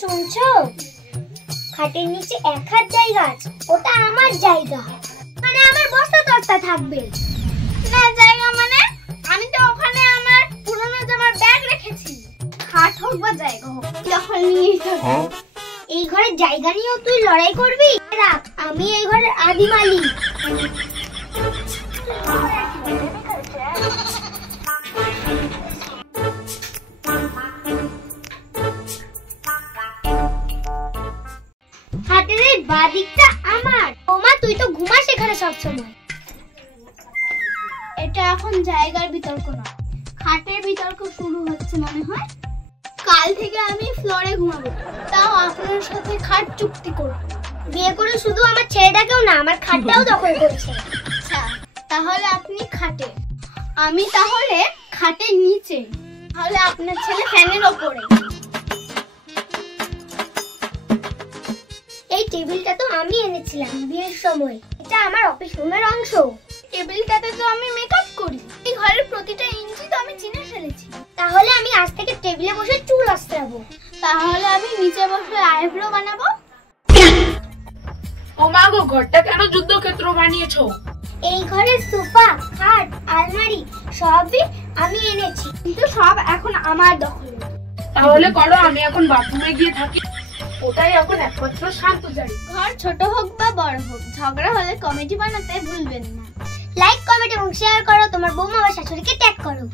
শুনছো? খাটের নিচে 1 হাত জায়গা আছে, ওটা আমার জায়গা। মানে আমার বস্তা টস্তা থাকবে না। জায়গা মানে আমি তো ওখানে আমার পুরনো জামার ব্যাগ রেখেছি। খাট হোক বা জায়গা হোক, যখন নিয়ে যাবো। এই ঘরের জায়গা নিয়েও তুই লড়াই করবি? রাখ, আমি এই ঘরের আদি মালিক। হাতের এই বাদিকটা আমার। ওমা, তুই তো ঘুমাস এখানে সবসময়। এটা এখন জায়গার বিতর্ক না, খাটের বিতর্ক শুরু হচ্ছে মনে হয়। কাল থেকে আমি ফ্লোরে ঘুমাবো, তাও আপনার সাথে খাট চুক্তি করব। বিয়ে করে শুধু আমার ছেলেটাকেও না, আমার খাটটাও দখল করছে। আচ্ছা, তাহলে আপনি খাটে, আমি তাহলে খাটের নিচে, তাহলে আপনার ছেলে ফ্যানের ওপরে। এই টেবিলটা তো আমি এনেছিলাম বিয়ের সময়, এটা আমার অফিস রুমের অংশ। টেবিলটাতে তো আমি মেকআপ করি, এই ঘরের প্রতিটা ইঞ্চি তো আমি চিনে ফেলেছি। তাহলে আমি আজ থেকে টেবিলে বসে চুল আঁচড়াবো। তাহলে আমি নিচে বসে আইব্রো বানাবো। ও মা গো, ঘরটা কেন যুদ্ধক্ষেত্র বানিয়েছো? এই ঘরের সোফা, খাট, আলমারি সবই আমি এনেছি, কিন্তু সব এখন আমার দখলে। তাহলে করো, আমি এখন বাথরুমে গিয়ে থাকি, ওটাই এখন একমাত্র শান্ত জায়গা। ঘর ছোট হোক বা বড় হোক, ঝগড়া হলে কমেডি বানাতে ভুলবেন না। লাইক, কমেন্ট এবং শেয়ার করো। তোমার বৌমা বা শাশুড়িকে ট্যাগ করো।